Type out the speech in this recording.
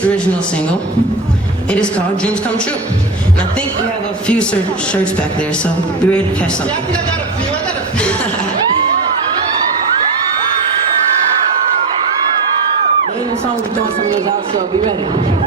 latest original single. It is called Dreams Come True. And I think we have a few shirts back there, so be ready to catch something. Yeah, I think I got a few. Later in the song, we're throwing some of those out, so be ready.